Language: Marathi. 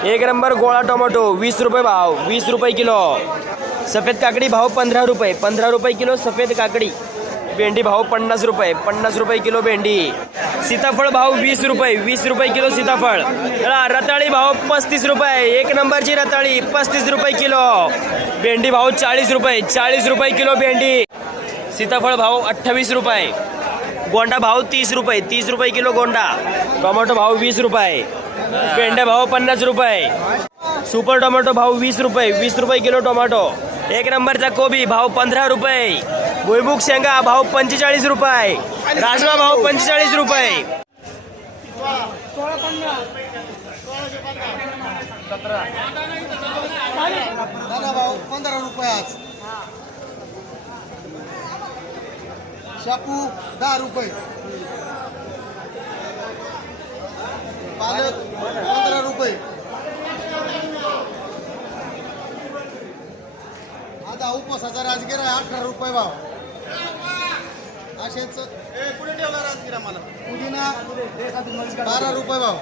एक नंबर गोळा टोमॅटो, वीस रुपये भाव, वीस रुपये किलो. सफ़ेद काकडी भाव पंधरा रुपये पंधरा रुपये किलो सफ़ेद काकडी. भेंडी भाव पन्नास रुपये पन्नास रुपये किलो भेंडी. सीताफळ भाव वीस रुपये वीस रुपये किलो सीताफळ. रताळी भाव पस्तीस रुपये, एक नंबरची रताळी, पस्तीस रुपये किलो. भेंडी भाव चाळीस रुपये चाळीस रुपये किलो भेंडी. सीताफळ भाव अठ्ठावीस रुपये. गोंडा भाव तीस रुपये तीस रुपये किलो गोंडा. टोमॅटो भाव वीस रुपये. भेंडे भाव पन्नास रुपये. सुपर टोमॅटो भाव वीस रुपये. वीस रुपये किलो टोमॅटो. एक नंबरचा कोबी भाव पंधरा रुपये. भुईमुग शेंगा भाव पंचेचाळीस रुपये. राजमा भाव पंचेचाळीस रुपये. पंधरा रुपये आज. शापू दहा रुपये. पालक पंधरा रुपये. आता उपवासाचा राजगिरा आहे अठरा रुपये भाव. असेच कुठे ठेवला राजगिरा मला? पुदिना बारा रुपये भाव.